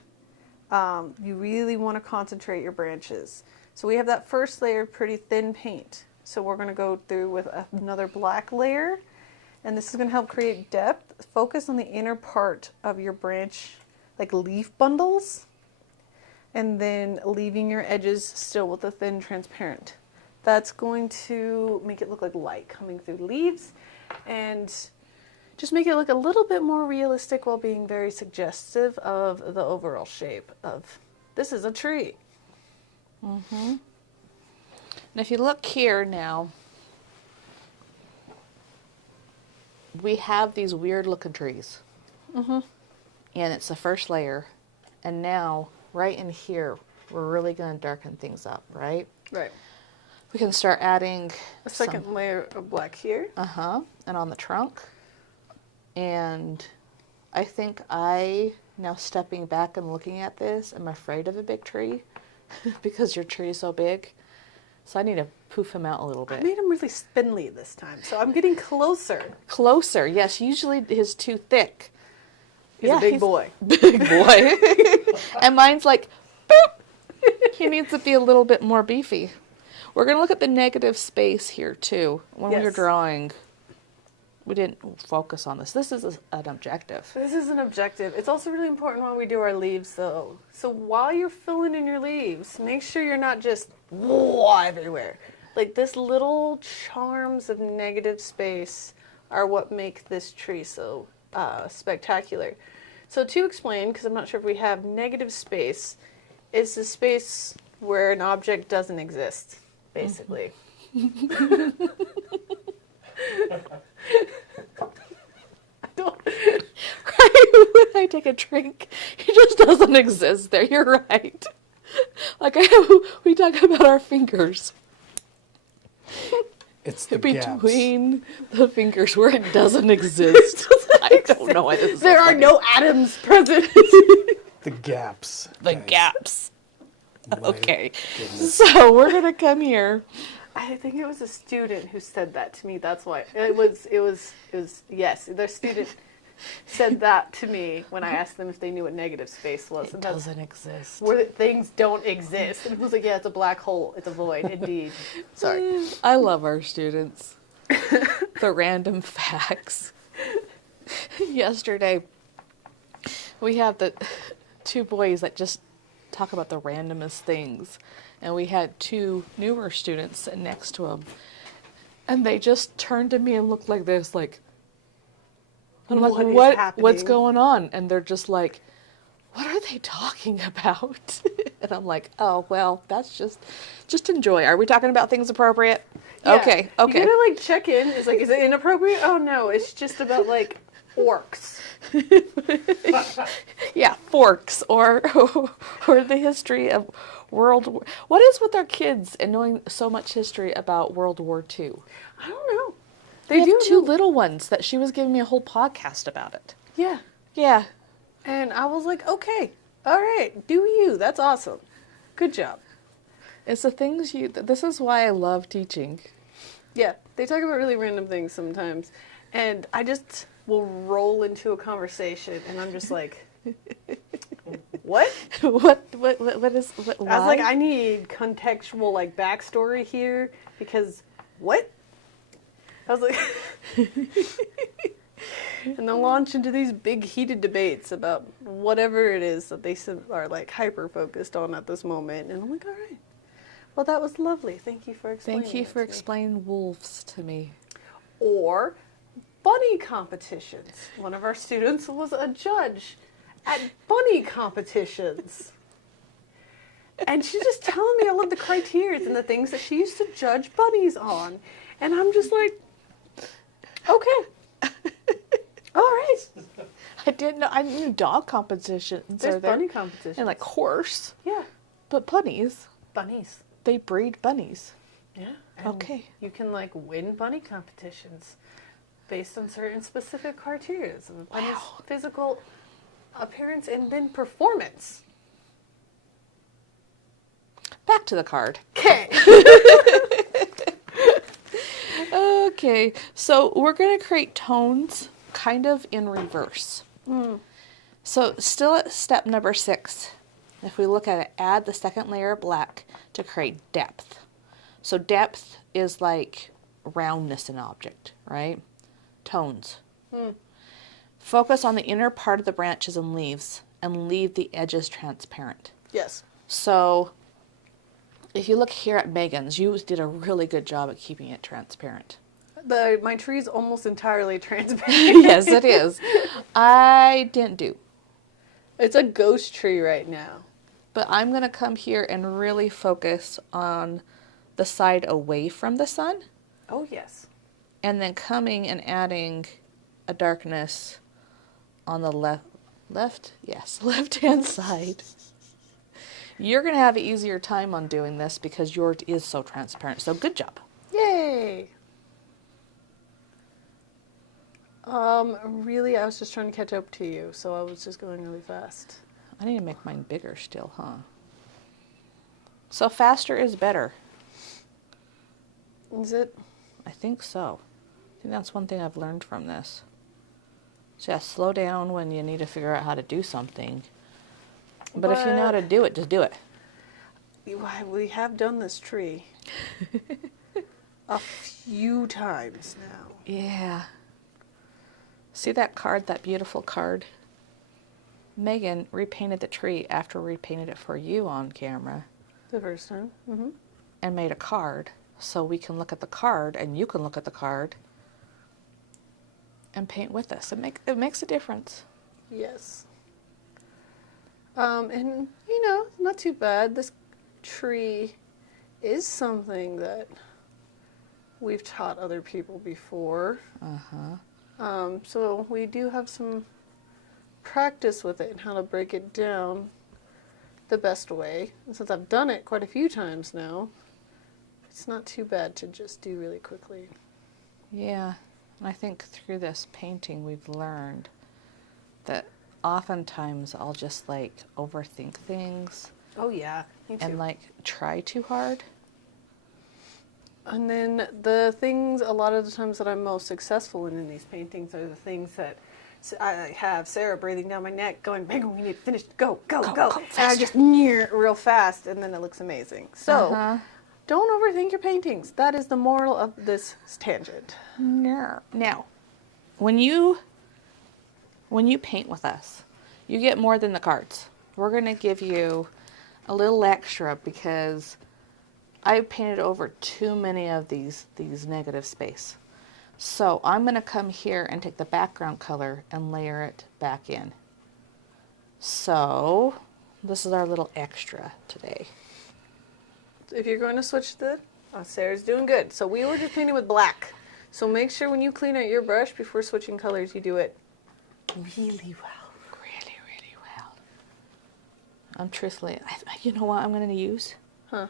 you really want to concentrate your branches. So we have that first layer of pretty thin paint. So we're going to go through with another black layer, and this is going to help create depth. Focus on the inner part of your branch, like leaf bundles, and then leaving your edges still with a thin transparent. That's going to make it look like light coming through the leaves and just make it look a little bit more realistic while being very suggestive of the overall shape of this is a tree. Mm-hmm. And if you look here now, we have these weird looking trees. Mm-hmm. And it's the first layer. And now, right in here, we're really going to darken things up, right? Right. We can start adding A second layer of black here. and on the trunk. And I think now stepping back and looking at this, I'm afraid of a big tree because your tree is so big. So I need to poof him out a little I bit. made him really spindly this time, so I'm getting closer. Closer, yes. Usually he's too thick. He's a big boy. Big boy. And mine's like, boop. He needs to be a little bit more beefy. We're going to look at the negative space here, too. When we were Yes. drawing, we didn't focus on this. This is an objective. This is an objective. It's also really important when we do our leaves, though. So while you're filling in your leaves, make sure you're not just everywhere. Like this little charms of negative space are what make this tree so spectacular. So to explain, because I'm not sure if we have negative space, is the space where an object doesn't exist, basically. Right? When I take a drink, it just doesn't exist there. You're right. Like we talk about our fingers. It's the gaps. Between the fingers where it doesn't exist. I don't know why this is so There are funny. no atoms present. The gaps. The guys. gaps. My Okay. goodness. So we're gonna come here. I think it was a student who said that to me. That's why it was yes, the student said that to me when I asked them if they knew what negative space was. It And that's doesn't exist. where things don't exist. And it was like, yeah, it's a black hole. It's a void, indeed. Sorry. I love our students. The random facts. Yesterday, we have the two boys that just talk about the randomest things. And we had two newer students sitting next to them. And they just turned to me and looked like this, like, and I'm like, What is what's happening?" going on? And they're just like, what are they talking about? And I'm like, oh, well, that's just enjoy. Are we talking about things appropriate? Yeah. Okay. You gotta like check in. It's like, is it inappropriate? Oh no, it's just about like orcs. Yeah, forks or the history of what is with our kids and knowing so much history about World War II? I don't know. They They have do two know- little ones that she was giving me a whole podcast about it. Yeah. Yeah. And I was like, okay, all right, do you? That's awesome. Good job. It's the things this is why I love teaching. Yeah, they talk about really random things sometimes. And I just will roll into a conversation and I'm just like, what? What is what? I was like, I need contextual like backstory here because what? I was like, And they'll launch into these big heated debates about whatever it is that they are like hyper focused on at this moment. And I'm like, all right, well, that was lovely. Thank you for explaining. Thank you it for to me." explaining wolves to me. Or bunny competitions. One of our students was a judge at bunny competitions. And she's just telling me all of the criteria and the things that she used to judge bunnies on. And I'm just like, okay. All right. I didn't know. I knew dog competitions There's are there. bunny competitions. And like horse. Yeah. But bunnies, Bunnies. they breed bunnies. Yeah. And Okay. you can like win bunny competitions based on certain specific criteria of a bunny's physical appearance and then performance. Back to the card. Okay. Okay, so we're going to create tones kind of in reverse. So still at step number 6, if we look at it, add the second layer of black to create depth. So depth is like roundness in an object, right? Tones. Focus on the inner part of the branches and leaves and leave the edges transparent. Yes. So if you look here at Megan's, you did a really good job at keeping it transparent. My tree's almost entirely transparent. Yes, it is. I didn't do. It's a ghost tree right now. But I'm going to come here and really focus on the side away from the sun. Oh, yes. And then coming and adding a darkness on the left-hand side. You're going to have an easier time on doing this because yours is so transparent. So good job. Yay! Really, I was just trying to catch up to you, so I was just going really fast. I need to make mine bigger still, huh? So faster is better. Is it? I think so. I think that's one thing I've learned from this. So yeah, slow down when you need to figure out how to do something. But if you know how to do it, just do it. We have done this tree a few times now. Yeah. See that card, that beautiful card? Megan repainted the tree after we repainted it for you on camera. The first time. Mm-hmm. And made a card so we can look at the card and you can look at the card and paint with us. It makes a difference. Yes. And, you know, not too bad. This tree is something that we've taught other people before. So we do have some practice with it and how to break it down the best way. And since I've done it quite a few times now, it's not too bad to just do really quickly. Yeah, and I think through this painting we've learned that oftentimes I'll just like overthink things Oh yeah, me too. and like try too hard. And then the things, a lot of the times that I'm most successful in these paintings are the things that I have Sarah breathing down my neck going, Megan, we need to finish, go. And I just real fast, and then it looks amazing. So, don't overthink your paintings. That is the moral of this tangent. No. Now, when you paint with us, you get more than the cards. We're going to give you a little extra because I painted over too many of these negative space. So I'm going to come here and take the background color and layer it back in. So this is our little extra today. If you're going to switch Sarah's doing good. So we were just painting with black. So make sure when you clean out your brush before switching colors, you do it really well. Really well. I'm truthfully, you know what I'm going to use? Huh?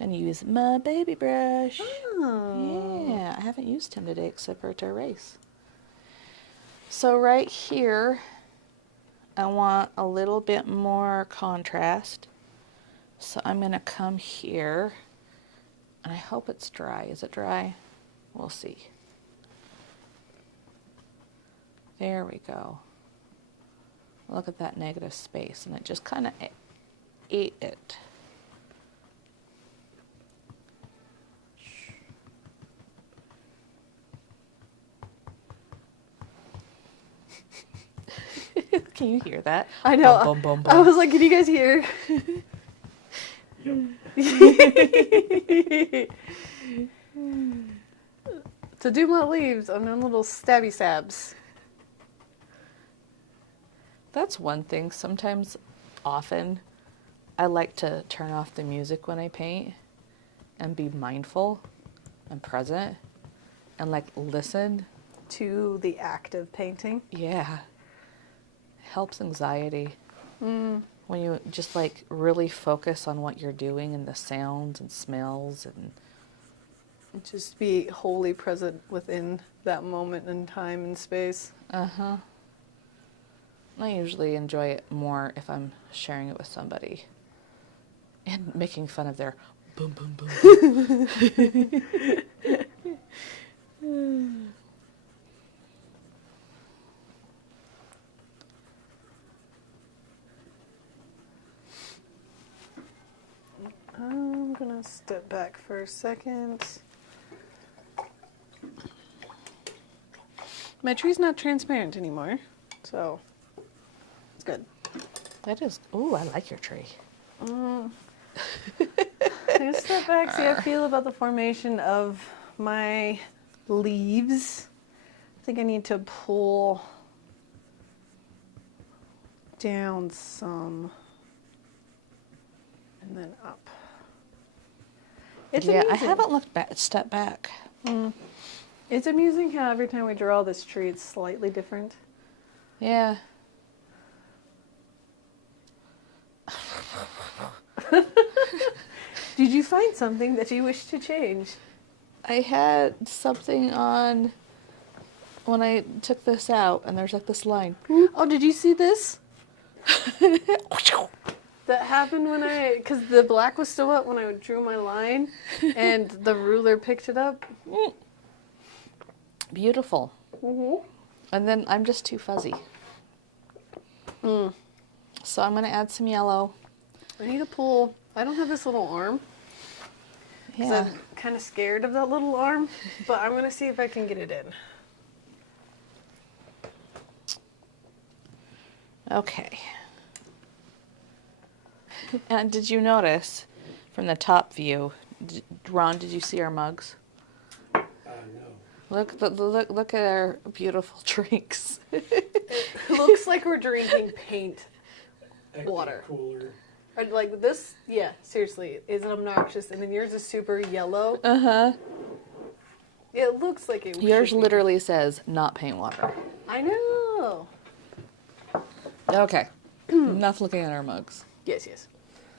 I'm going to use my baby brush. Oh. Yeah, I haven't used him today except for to erase. So right here, I want a little bit more contrast. So I'm going to come here, and I hope it's dry. Is it dry? We'll see. There we go. Look at that negative space, and it just kind of ate it. Can you hear that? I know. Boom, boom, boom, I boom. was like, can you guys hear? To do my leaves on them little stabby stabs. That's one thing. Sometimes, often, I like to turn off the music when I paint and be mindful and present and like listen. To the act of painting. Yeah. Helps anxiety. Mm. When you just like really focus on what you're doing and the sounds and smells and Just be wholly present within that moment in time and space. uh-huh. I usually enjoy it more if I'm sharing it with somebody and making fun of their boom boom boom. I'm gonna step back for a second. My tree's not transparent anymore, so it's good. That is, ooh, I like your tree. I'm gonna step back, see how I feel about the formation of my leaves. I think I need to pull down some and then up. It's Yeah, I amazing. haven't looked back, stepped back. It's amusing how every time we draw this tree, it's slightly different. Yeah. Did you find something that you wish to change? I had something on when I took this out, and there's like this line. Oh, did you see this? That happened when because the black was still up when I drew my line, and the ruler picked it up. Beautiful. Mm-hmm. And then I'm just too fuzzy. So I'm going to add some yellow. I need to pull. I don't have this little arm. 'Cause Yeah. I'm kind of scared of that little arm, but I'm going to see if I can get it in. Okay. And did you notice from the top view, Ron, did you see our mugs? No. Look at our beautiful drinks. It looks like we're drinking paint. Water. Cooler. Like this, yeah, seriously, is obnoxious. And then yours is super yellow. Uh-huh. It looks like it Yours should be. literally says not paint water. I know. Okay. Enough looking at our mugs. Yes, yes.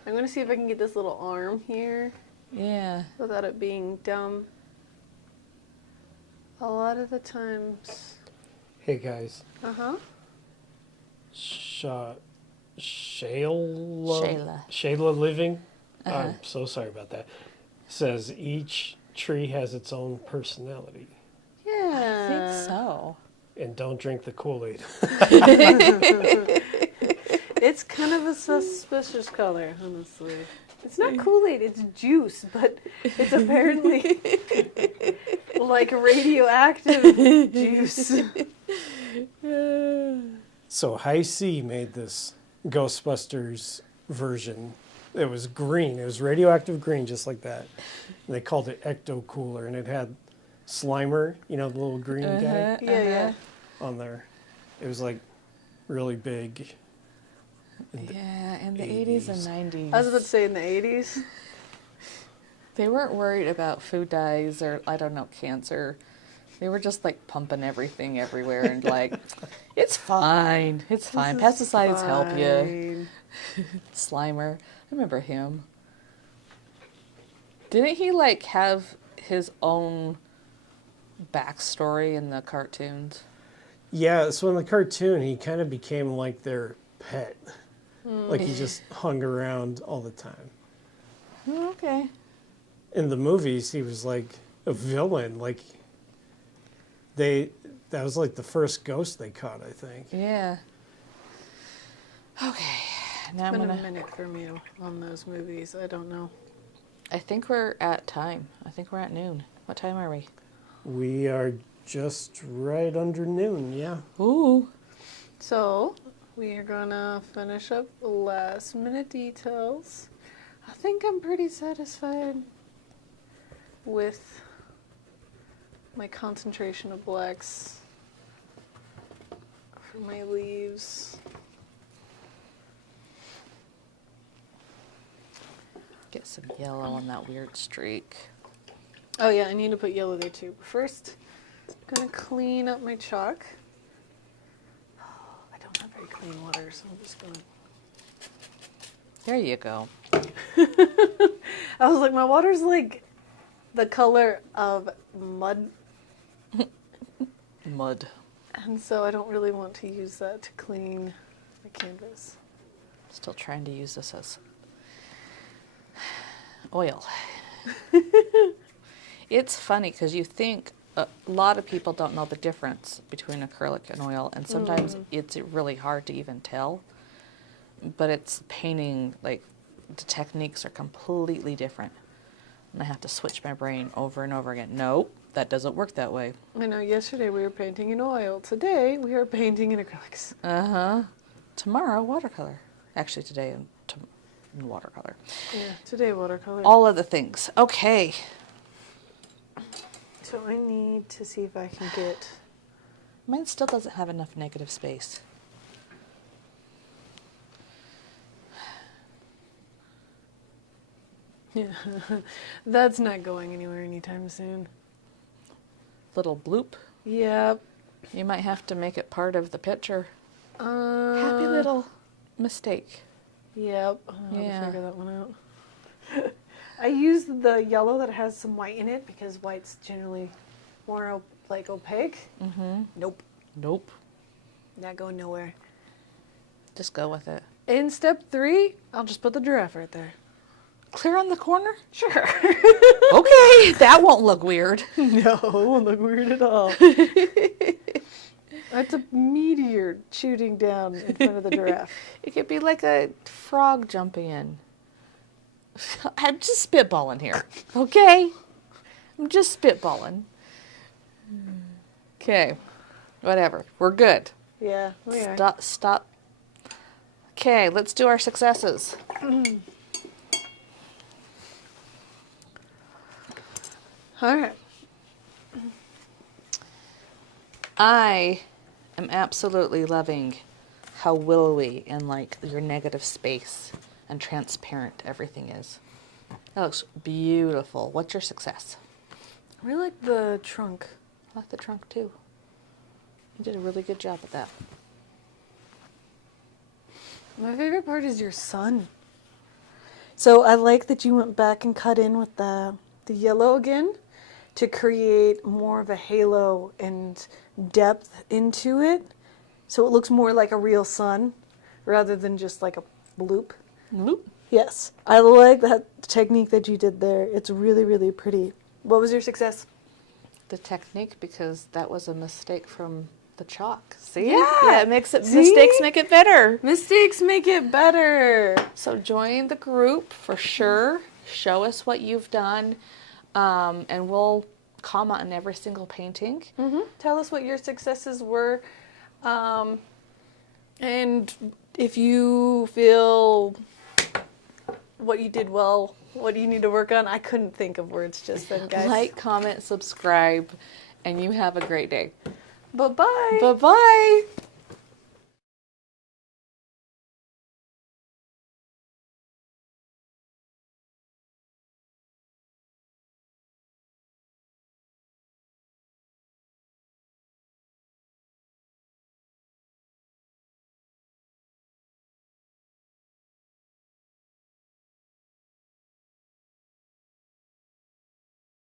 I'm going to see if I can get this little arm here Yeah. without it being dumb. A lot of the times. Hey guys. Uh-huh. Shayla Living. Uh-huh. I'm so sorry about that. Says each tree has its own personality, Yeah. I think so. and don't drink the Kool-Aid. It's kind of a suspicious color, honestly. It's not Kool-Aid, it's juice, but it's apparently like radioactive juice. So High C made this Ghostbusters version. It was green. It was radioactive green, just like that. And they called it Ecto Cooler, and it had Slimer, you know, the little green guy Yeah. on there. It was like really big. Yeah, in the 80s and 90s. I was about to say in the 80s. They weren't worried about food dyes or, I don't know, cancer. They were just like pumping everything everywhere and like, it's fine. It's fine. Pesticides help you. Slimer. I remember him. Didn't he like have his own backstory in the cartoons? Yeah, so in the cartoon, he kind of became like their pet. Like he just hung around all the time. Oh, okay. In the movies, he was like a villain. Like that was like the first ghost they caught, I think. Yeah. Okay. Now It's I'm been gonna. a minute from you on those movies. I don't know. I think we're at time. I think we're at noon. What time are we? We are just right under noon, yeah. Ooh. So, we are gonna finish up the last minute details. I think I'm pretty satisfied with my concentration of blacks for my leaves. Get some yellow on that weird streak. Oh yeah, I need to put yellow there too. First, I'm gonna clean up my chalk. I don't have very clean water, so I'm just gonna... There you go. I was like, my water's like the color of mud, Mud. and so I don't really want to use that to clean my canvas. Still trying to use this as oil. It's funny because you think a lot of people don't know the difference between acrylic and oil, and sometimes it's really hard to even tell. But it's painting, like, the techniques are completely different. And I have to switch my brain over and over again. Nope, that doesn't work that way. I know, yesterday we were painting in oil. Today we are painting in acrylics. Uh-huh. Tomorrow, watercolor. Actually, today in watercolor. Yeah, today watercolor. All of the things. Okay. So I need to see if I can get... Mine still doesn't have enough negative space. Yeah, that's not going anywhere anytime soon. Little bloop. Yep. You might have to make it part of the picture. Happy Happy little mistake. Yep. I'll have Yeah. to figure that one out. I used the yellow that has some white in it because white's generally more like opaque. Mm-hmm. Nope. Nope. Not going nowhere. Just go with it. In step 3, I'll just put the giraffe right there. Clear on the corner? Sure. Okay, that won't look weird. No, it won't look weird at all. That's a meteor shooting down in front of the giraffe. It could be like a frog jumping in. I'm just spitballing here, okay? I'm just spitballing. Okay, whatever. We're good. Yeah, we are. Stop. Okay, let's do our successes. All right. I am absolutely loving how willowy and like your negative space and transparent everything is. That looks beautiful. What's your success? I really like the trunk. I like the trunk too. You did a really good job with that. My favorite part is your sun. So I like that you went back and cut in with the yellow again to create more of a halo and depth into it. So it looks more like a real sun rather than just like a bloop. Bloop. Yes, I like that technique that you did there. It's really, really pretty. What was your success? The technique, because that was a mistake from the chalk. See? Yeah. It makes it. See? Mistakes make it better. Mistakes make it better. So join the group for sure. Show us what you've done, and we'll comment on every single painting. Tell us what your successes were, and if you feel what you did well, what do you need to work on? I couldn't think of words just then, guys. Like, comment, subscribe, and you have a great day. Bye-bye. Bye-bye.